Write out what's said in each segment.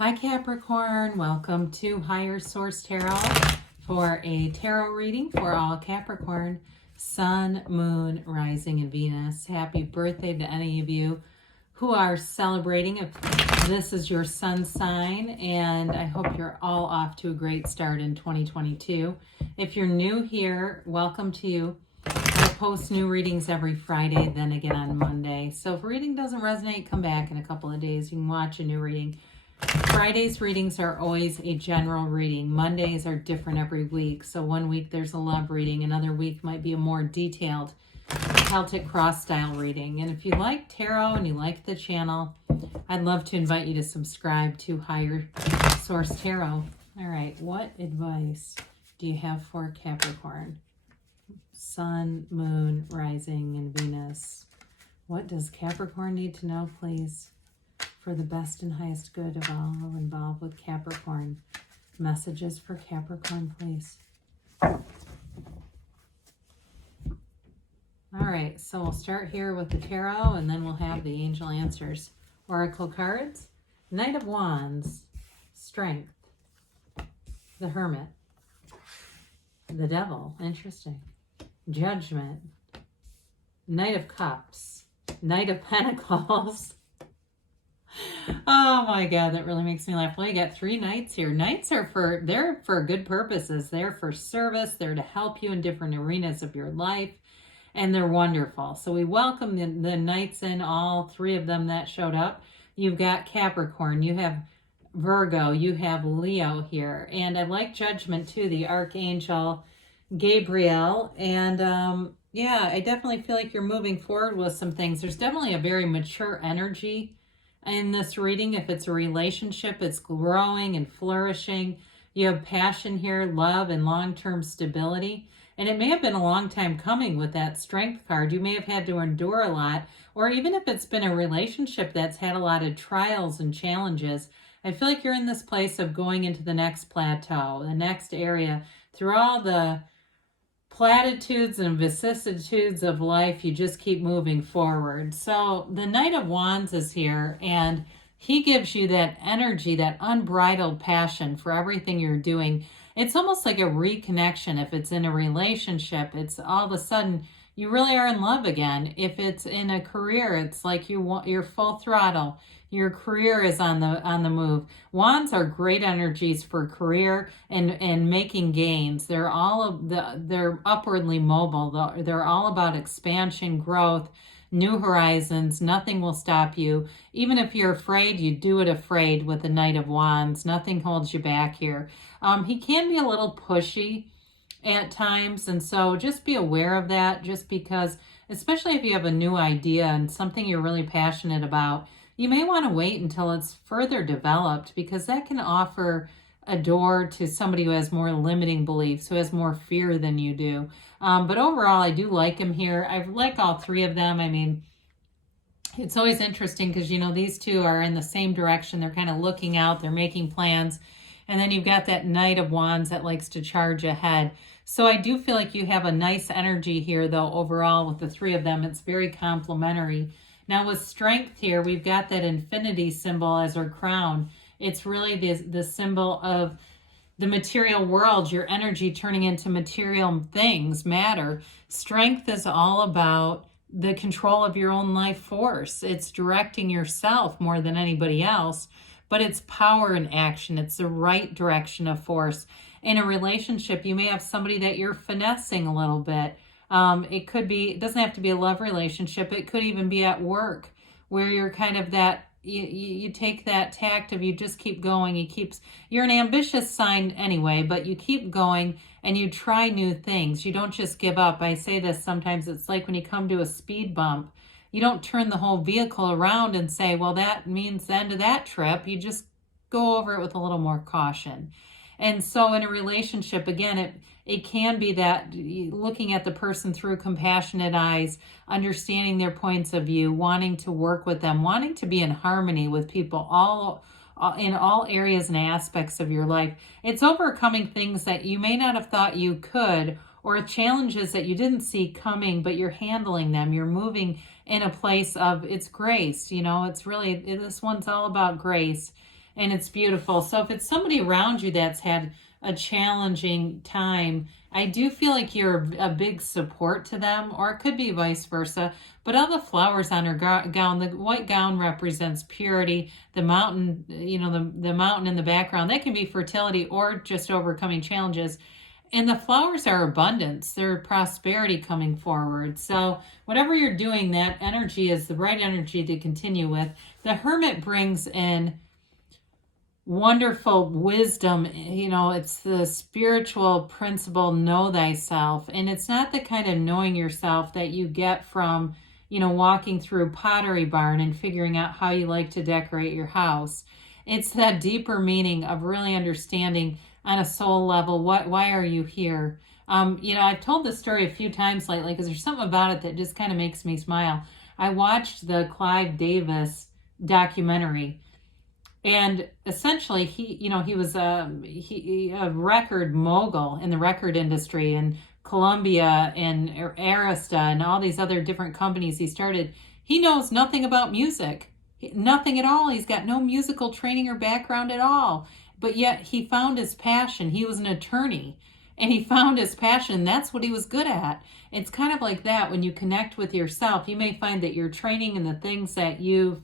Hi Capricorn, welcome to Higher Source Tarot for a tarot reading for all Capricorn, Sun, Moon, Rising, and Venus. Happy birthday to any of you who are celebrating. If this is your sun sign, and I hope you're all off to a great start in 2022. If you're new here, welcome to you. I post new readings every Friday, then again on Monday. So if a reading doesn't resonate, come back in a couple of days. You can watch a new reading. Friday's readings are always a general reading. Mondays are different every week. So one week there's a love reading. Another week might be a more detailed Celtic cross style reading. And if you like tarot and you like the channel, I'd love to invite you to subscribe to Higher Source Tarot. All right, what advice do you have for Capricorn? Sun, Moon, Rising, and Venus. What does Capricorn need to know, please? For the best and highest good of all involved with Capricorn. Messages for Capricorn, please. All right, so we'll start here with the tarot, and then we'll have the angel answers. Oracle cards. Knight of Wands. Strength. The Hermit. The Devil. Interesting. Judgment. Knight of Cups. Knight of Pentacles. Oh my God, that really makes me laugh. Well, you got three knights here. Knights are they're for good purposes. They're for service. They're to help you in different arenas of your life. And they're wonderful. So we welcome the knights in, all three of them that showed up. You've got Capricorn, you have Virgo, you have Leo here. And I like Judgment too, the Archangel Gabriel. And yeah, I definitely feel like you're moving forward with some things. There's definitely a very mature energy in this reading. If it's a relationship, it's growing and flourishing. You have passion here, love, and long-term stability. And it may have been a long time coming with that Strength card. You may have had to endure a lot, or even if it's been a relationship that's had a lot of trials and challenges, I feel like you're in this place of going into the next plateau, the next area. Through all the platitudes and vicissitudes of life, you just keep moving forward. So the Knight of Wands is here, and he gives you that energy, that unbridled passion for everything you're doing. It's almost like a reconnection. If it's in a relationship, it's all of a sudden you really are in love again. If it's in a career, it's like you're full throttle. Your career is on the move. Wands are great energies for career and making gains. They're upwardly mobile. They're all about expansion, growth, new horizons. Nothing will stop you. Even if you're afraid, you do it afraid with the Knight of Wands. Nothing holds you back here. He can be a little pushy at times, and so just be aware of that, just because, especially if you have a new idea and something you're really passionate about, you may want to wait until it's further developed, because that can offer a door to somebody who has more limiting beliefs, who has more fear than you do. But overall, I do like him here. I like all three of them. I mean, it's always interesting because, you know, these two are in the same direction. They're kind of looking out. They're making plans. And then you've got that Knight of Wands that likes to charge ahead. So I do feel like you have a nice energy here, though, overall with the three of them. It's very complementary. Now with Strength here, we've got that infinity symbol as our crown. It's really the symbol of the material world, your energy turning into material things, matter. Strength is all about the control of your own life force. It's directing yourself more than anybody else, but it's power in action. It's the right direction of force. In a relationship, you may have somebody that you're finessing a little bit. It could be, it doesn't have to be a love relationship. It could even be at work, where you're kind of that, you take that tact of you just keep going. You're an ambitious sign anyway, but you keep going and you try new things. You don't just give up. I say this sometimes, it's like when you come to a speed bump, you don't turn the whole vehicle around and say, well, that means the end of that trip. You just go over it with a little more caution. And so in a relationship, again, it can be that looking at the person through compassionate eyes, understanding their points of view, wanting to work with them, wanting to be in harmony with people in all areas and aspects of your life. It's overcoming things that you may not have thought you could, or challenges that you didn't see coming, but you're handling them. You're moving in a place of, it's grace. You know, it's really, this one's all about grace. and it's beautiful. So if it's somebody around you that's had a challenging time, I do feel like you're a big support to them, or it could be vice versa. But all the flowers on her gown, the white gown represents purity. The mountain, the mountain in the background, that can be fertility or just overcoming challenges. And the flowers are abundance. They're prosperity coming forward. So whatever you're doing, that energy is the right energy to continue with. The Hermit brings in wonderful wisdom. It's the spiritual principle, know thyself. And it's not the kind of knowing yourself that you get from, walking through Pottery Barn and figuring out how you like to decorate your house. It's that deeper meaning of really understanding on a soul level, why are you here? I've told this story a few times lately because there's something about it that just kind of makes me smile. I watched the Clive Davis documentary, and essentially he was a record mogul in the record industry, and Columbia and Arista and all these other different companies he started. He knows nothing about music, nothing at all. He's got no musical training or background at all. But yet he found his passion. He was an attorney, and he found his passion. That's what he was good at. It's kind of like that when you connect with yourself. You may find that your training and the things that you've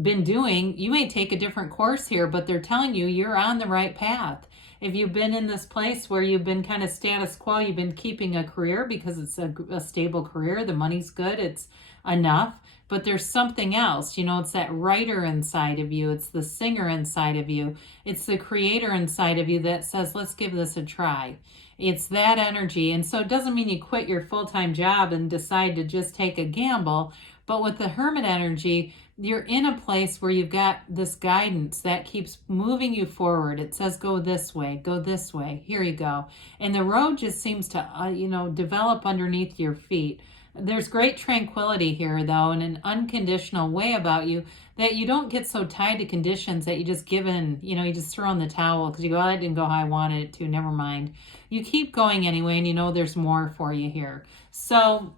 been doing, you may take a different course here, but they're telling you you're on the right path. If you've been in this place where you've been kind of status quo, you've been keeping a career because it's a stable career, the money's good, it's enough. But there's something else, it's that writer inside of you. It's the singer inside of you. It's the creator inside of you that says, let's give this a try. It's that energy. And so it doesn't mean you quit your full-time job and decide to just take a gamble. But with the Hermit energy, you're in a place where you've got this guidance that keeps moving you forward. It says, go this way, here you go. And the road just seems to, develop underneath your feet. There's great tranquility here, though, and an unconditional way about you that you don't get so tied to conditions that you just give in, you just throw in the towel because you go, oh, that didn't go how I wanted it to, never mind. You keep going anyway, and there's more for you here. So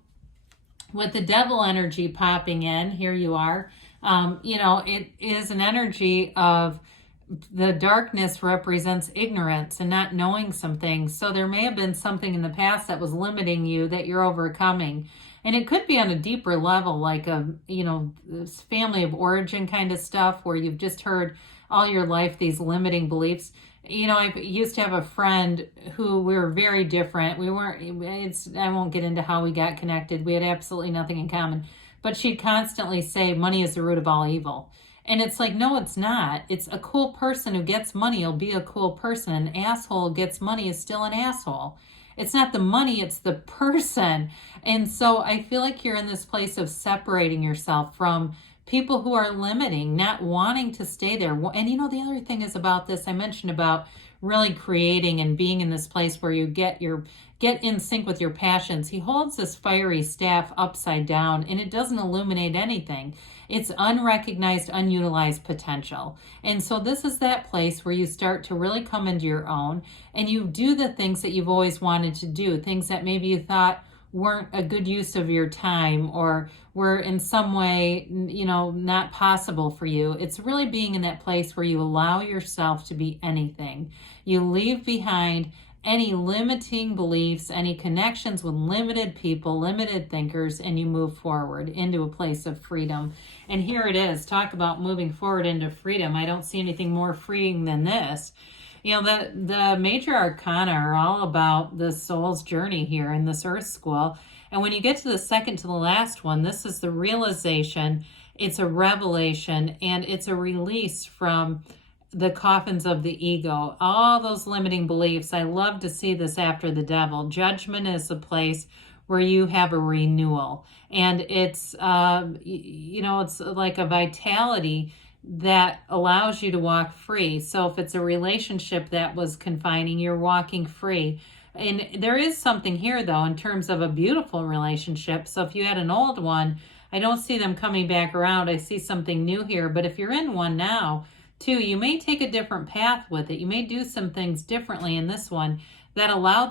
with the Devil energy popping in, here you are, it is an energy of the darkness represents ignorance and not knowing some things. So there may have been something in the past that was limiting you that you're overcoming. And it could be on a deeper level, like this family of origin kind of stuff where you've just heard all your life these limiting beliefs. I used to have a friend who we were very different. I won't get into how we got connected. We had absolutely nothing in common. But she'd constantly say, money is the root of all evil. And it's like, no, it's not. It's a cool person who gets money will be a cool person. An asshole who gets money is still an asshole. It's not the money, it's the person. And so I feel like you're in this place of separating yourself from people who are limiting, not wanting to stay there. And the other thing is about this, I mentioned about really creating and being in this place where you get in sync with your passions. He holds this fiery staff upside down, and it doesn't illuminate anything. It's unrecognized, unutilized potential. And so this is that place where you start to really come into your own, and you do the things that you've always wanted to do, things that maybe you thought weren't a good use of your time or were in some way, not possible for you. It's really being in that place where you allow yourself to be anything. You leave behind any limiting beliefs, any connections with limited people, limited thinkers, and you move forward into a place of freedom. And here it is. Talk about moving forward into freedom. I don't see anything more freeing than this. The major arcana are all about the soul's journey here in this earth school. And when you get to the second to the last one, this is the realization, it's a revelation, and it's a release from the coffins of the ego, all those limiting beliefs. I love to see this after the Devil. Judgment is the place where you have a renewal. And it's, it's like a vitality that allows you to walk free. So if it's a relationship that was confining, you're walking free. And there is something here, though, in terms of a beautiful relationship. So if you had an old one, I don't see them coming back around. I see something new here. But if you're in one now, too, you may take a different path with it. You may do some things differently in this one that allows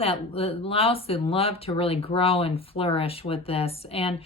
the love to really grow and flourish with this. And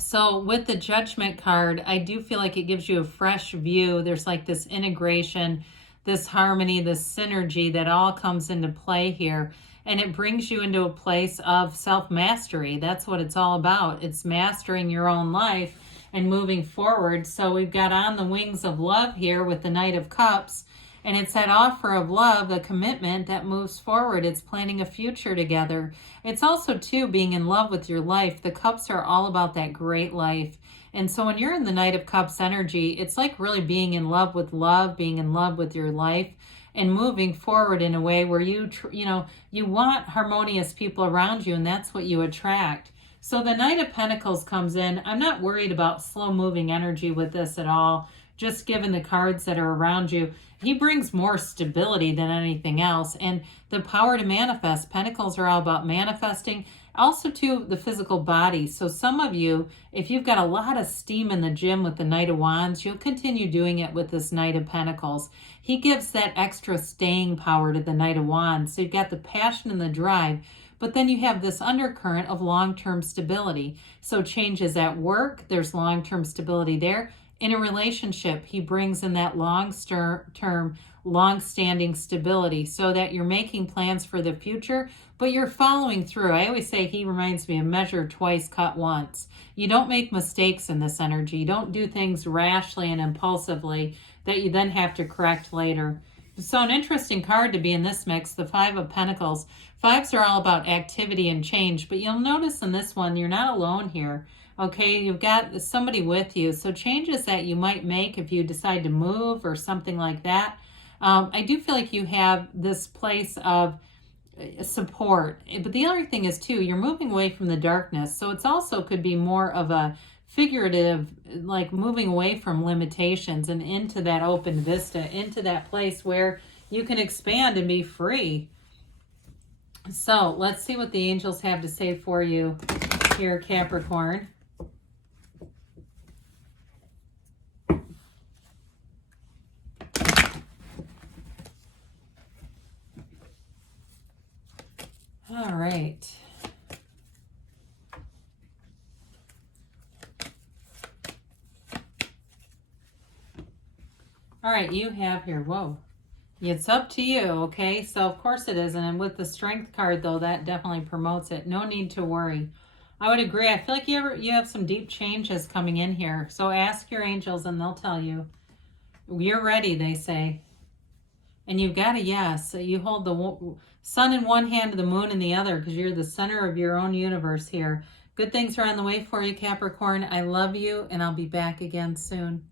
So with the Judgment card, I do feel like it gives you a fresh view. There's like this integration, this harmony, this synergy that all comes into play here. And it brings you into a place of self-mastery. That's what it's all about. It's mastering your own life and moving forward. So we've got on the wings of love here with the Knight of Cups. And it's that offer of love, a commitment that moves forward. It's planning a future together. It's also, too, being in love with your life. The cups are all about that great life. And so when you're in the Knight of Cups energy, it's like really being in love, being in love with your life, and moving forward in a way where you want harmonious people around you, and that's what you attract. So the Knight of Pentacles comes in. I'm not worried about slow-moving energy with this at all, just given the cards that are around you. He brings more stability than anything else, and the power to manifest. Pentacles are all about manifesting. Also, too, the physical body. So some of you, if you've got a lot of steam in the gym with the Knight of Wands, you'll continue doing it with this Knight of Pentacles. He gives that extra staying power to the Knight of Wands. So you've got the passion and the drive, but then you have this undercurrent of long-term stability. So changes at work, there's long-term stability there. In a relationship, he brings in that long-term, long-standing stability so that you're making plans for the future, but you're following through. I always say he reminds me of measure twice, cut once. You don't make mistakes in this energy. You don't do things rashly and impulsively that you then have to correct later. So an interesting card to be in this mix, the Five of Pentacles. Fives are all about activity and change, but you'll notice in this one, you're not alone here. Okay, you've got somebody with you. So changes that you might make if you decide to move or something like that. I do feel like you have this place of support. But the other thing is, too, you're moving away from the darkness. So it's also could be more of a figurative, like moving away from limitations and into that open vista, into that place where you can expand and be free. So let's see what the angels have to say for you here, Capricorn. All right. All right, you have here, whoa. It's up to you, okay? So, of course it is. And with the Strength card, though, that definitely promotes it. No need to worry. I would agree. I feel like you have some deep changes coming in here. So ask your angels and they'll tell you. You're ready, they say. And you've got a yes. You hold the sun in one hand, the moon in the other, because you're the center of your own universe here. Good things are on the way for you, Capricorn. I love you, and I'll be back again soon.